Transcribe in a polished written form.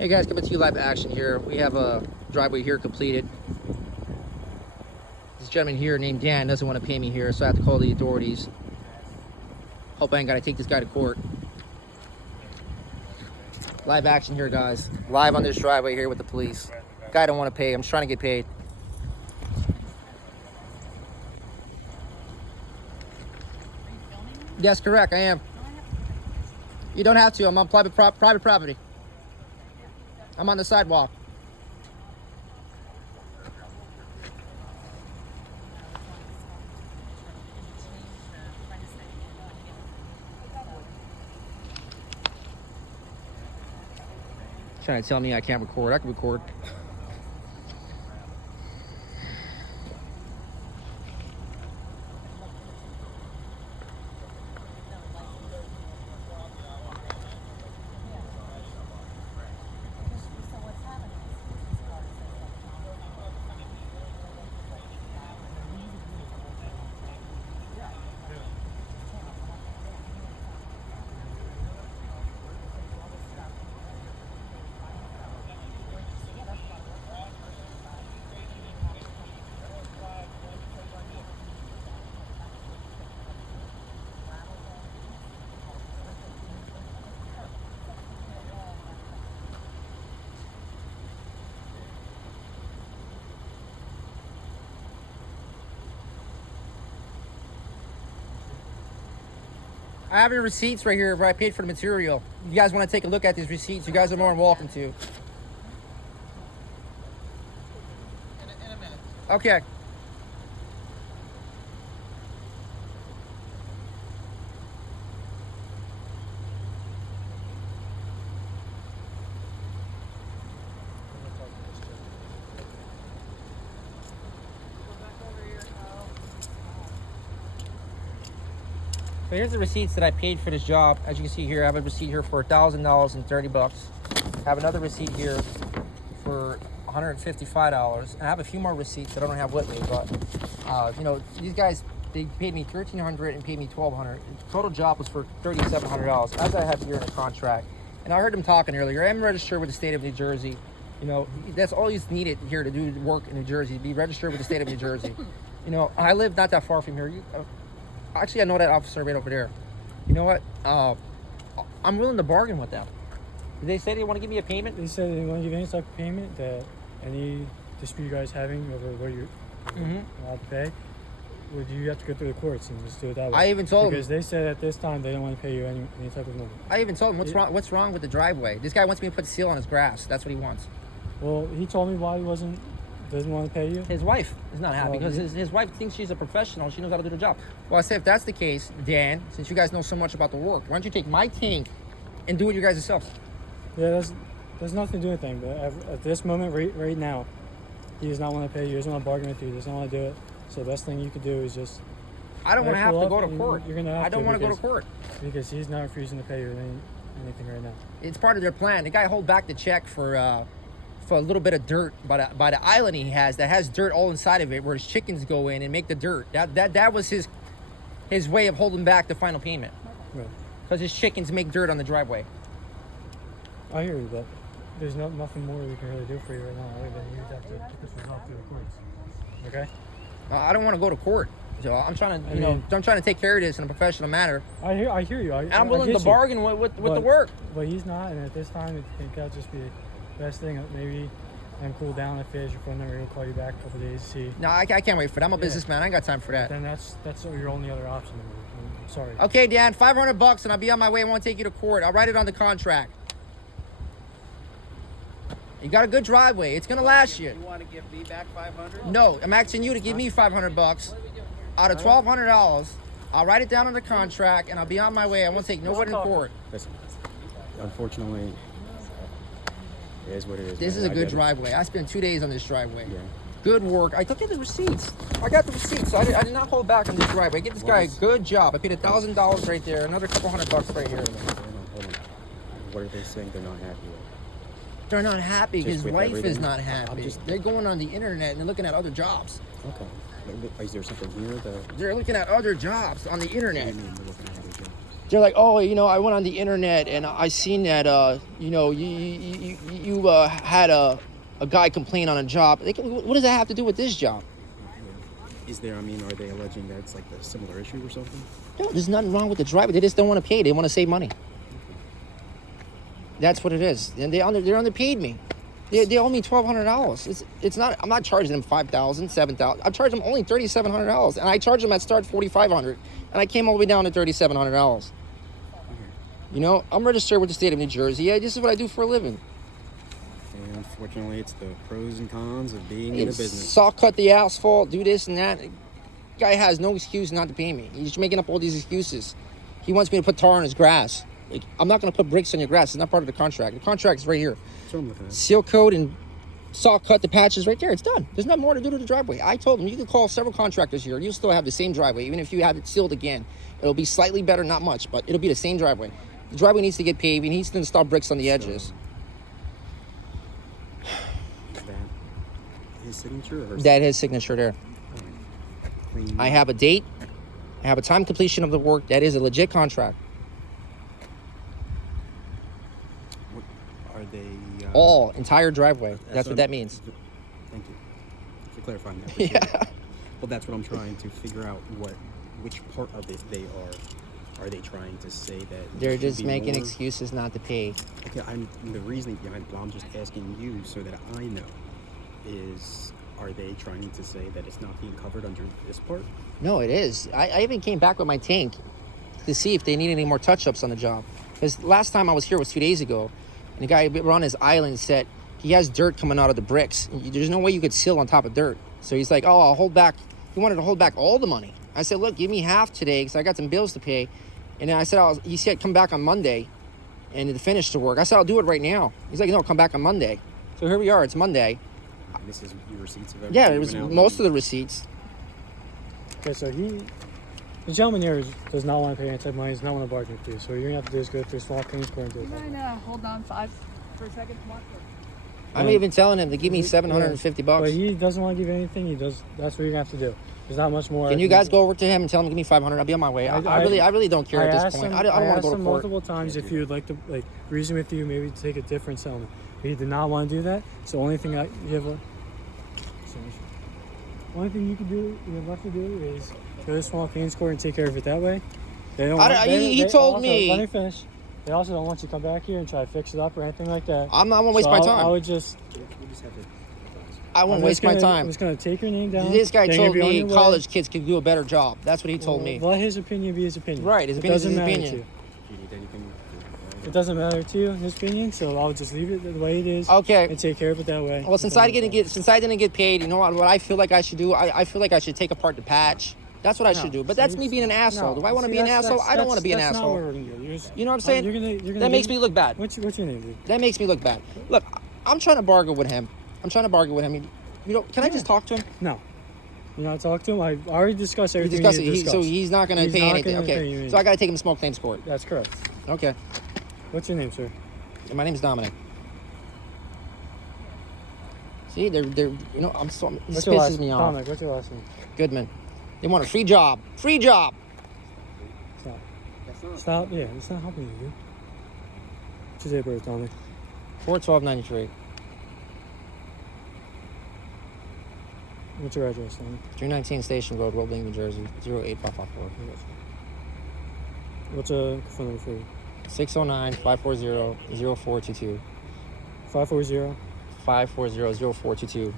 Hey guys, coming to you live action here. We have a driveway here completed. This gentleman here named Dan doesn't want to pay me here, so I have to call the authorities. Hope I ain't got to take this guy to court. Live action here, guys. Live on this driveway here with the police. Guy don't want to pay. I'm just trying to get paid. Yes, correct. I am. You don't have to. I'm on private property. I'm on the sidewalk. Trying to tell me I can't record. I can record. I have your receipts right here where I paid for the material. You guys want to take a look at these receipts, you guys are more than welcome to. In a minute. Okay. So here's the receipts that I paid for this job. As you can see here, I have a receipt here for $1,000 and 30 bucks. I have another receipt here for $155. And I have a few more receipts that I don't have with me, but you know, these guys, they paid me $1,300 and paid me $1,200. The total job was for $3,700, as I have here in the contract. And I heard them talking earlier. I'm registered with the state of New Jersey. You know, that's all he's needed here to do work in New Jersey, be registered with the state of New Jersey. You know, I live not that far from here. Actually, I know that officer right over there. You know what? I'm willing to bargain with them. Did they say they want to give me a payment? They said they want to give any type of payment, that any dispute you guys having over what you're allowed to pay, would you have to go through the courts and just do it that way? I even told them. Because they said at this time they don't want to pay you any type of money. I even told him, what's wrong with the driveway? This guy wants me to put seal on his grass. That's what he wants. Well, he told me why he doesn't want to pay you. His wife is not happy because his wife thinks she's a professional. She knows how to do the job. Well, I said, if that's the case, Dan, since you guys know so much about the work, why don't you take my tank and do it your guys yourselves? Yeah, there's nothing to do with anything. But at this moment, right now, he does not want to pay you. He doesn't want to bargain with you. He doesn't want to do it. So the best thing you could do is just... I don't want to have to go to court. You're gonna have I don't want to go to court. Because he's not refusing to pay you anything right now. It's part of their plan. The guy hold back the check for a little bit of dirt by the island he has that has dirt all inside of it, where his chickens go in and make the dirt. That was his way of holding back the final payment. Right. Because his chickens make dirt on the driveway. I hear you, but there's nothing more we can really do for you right now, other than you have to get this resolved through the courts. Okay? I don't want to go to court. So I'm trying to, I'm trying to take care of this in a professional manner. I hear you. And I'm willing to bargain with the work. But he's not, and at this time, it could just be the best thing. Maybe and cool down if there's your phone number. He'll call you back a couple of days to see. No, I can't wait for that. I'm a businessman. I ain't got time for that. Then that's your only other option. I'm sorry. Okay, Dan, $500 and I'll be on my way. I won't take you to court. I'll write it on the contract. You got a good driveway. It's gonna last you. You want to give me back $500? No, I'm asking you to give me $500 out of $1,200. I'll write it down on the contract and I'll be on my way. I won't take nobody to court. Listen, unfortunately, it is what it is. This is a good driveway. I spent 2 days on this driveway. Yeah. Good work. I took you the receipts. I got the receipts. I did not hold back on this driveway. Get this guy a good job. I paid $1,000 right there. Another couple $100 right here. Hold on. What are they saying they're not happy with? They're not happy. His with wife is everything? not happy. They're going on the internet and they're looking at other jobs. Okay. Is there something here that... They're looking at other jobs on the internet. What do you mean they're looking at other jobs? They're like, oh, I went on the internet and I seen that, you had a guy complain on a job. What does that have to do with this job? Is there? I mean, are they alleging that it's like a similar issue or something? No, there's nothing wrong with the driver. They just don't want to pay. They want to save money. That's what it is. And they're underpaid me. They owe me $1,200. It's not. I'm not charging them $5,000, $7,000. I'm charging them only $3,700, and I charge them at start $4,500, and I came all the way down to $3,700. I'm registered with the state of New Jersey. Yeah, this is what I do for a living. And unfortunately, it's the pros and cons of being in a business. Saw cut the asphalt, do this and that. Guy has no excuse not to pay me. He's making up all these excuses. He wants me to put tar on his grass. Like, I'm not going to put bricks on your grass. It's not part of the contract. The contract is right here. That's what I'm looking at. Seal coat and saw cut the patches right there. It's done. There's nothing more to do to the driveway. I told him you can call several contractors here. You'll still have the same driveway, even if you have it sealed again. It'll be slightly better, not much, but it'll be the same driveway. The driveway needs to get paved. He needs to install bricks on the edges. Is that his signature? Or That his signature there. clean? I have a date. I have a time completion of the work. That is a legit contract. What are they? All entire driveway. That's what that means. Thank you for clarifying that. Yeah. Well, that's what I'm trying to figure out. Which part of it they are. Are they trying to say that They're should just be making more? excuses not to pay. Okay, the reasoning behind it, I'm just asking you so that I know, is are they trying to say that it's not being covered under this part? No, it is. I even came back with my tank to see if they need any more touch-ups on the job. Because last time I was here was 2 days ago, and the guy on his island said he has dirt coming out of the bricks. There's no way you could seal on top of dirt. So he's like, oh, I'll hold back. He wanted to hold back all the money. I said, look, give me half today because I got some bills to pay. And then I said, he said, come back on Monday and to finish the work. I said, I'll do it right now. He's like, no, come back on Monday. So here we are. It's Monday. And this is your receipts of everything? Yeah, it was most of the receipts. Okay, so the gentleman here does not want to pay any type of money. Does not want to bargain with you. So what you're gonna have to do is go through small claims court and do it. Mind hold on for a second, Mark? I'm even telling him to give me $750. But he doesn't want to give you anything. That's what you're gonna have to do. There's not much more. Can you guys go over to him and tell him to give me $500? I'll be on my way. I really don't care at this point. I don't want to go to court. Multiple times if you would like to reason with you, maybe take a different settlement. But he did not want to do that. So the only thing only thing you have left to do is go to small claims court and take care of it that way. They don't. He told me. Let me finish. They also don't want you to come back here and try to fix it up or anything like that. I'm not gonna waste my time. I would just. I won't waste my time. I'm just gonna take your name down. This guy told me college kids could do a better job. That's what he told me. Let his opinion be his opinion. Right, his opinion is his opinion. Do you need anything? It doesn't matter to you, his opinion, so I'll just leave it the way it is. Okay. And take care of it that way. Well, since I didn't get paid, you know what I feel like I should do? I feel like I should take apart the patch. That's what I should do. But that's me being an asshole. Do I want to be an asshole? I don't want to be an asshole. That's not what we're gonna do. You know what I'm saying? You're gonna that makes me look bad. What's your name, dude? That makes me look bad. Look, I'm trying to bargain with him. Can I just talk to him? No. You know, talk to him. I already discussed We everything. discussed it. So he's not going to pay anything. Okay. So I got to take him to small claims court. That's correct. Okay. What's your name, sir? My name's Dominic. See, they're I'm so this pisses me off. Dominic, what's your last name? Goodman. They want a free job. Free job. Stop. Yeah, it's not helping you, dude. What's your date of birth, Dominic? 4/12/93. What's your address, Dominic? 319 Station Road, Roebling, New Jersey, 08554. What's a phone number for you? 609-540-0422. 540? 540-0422.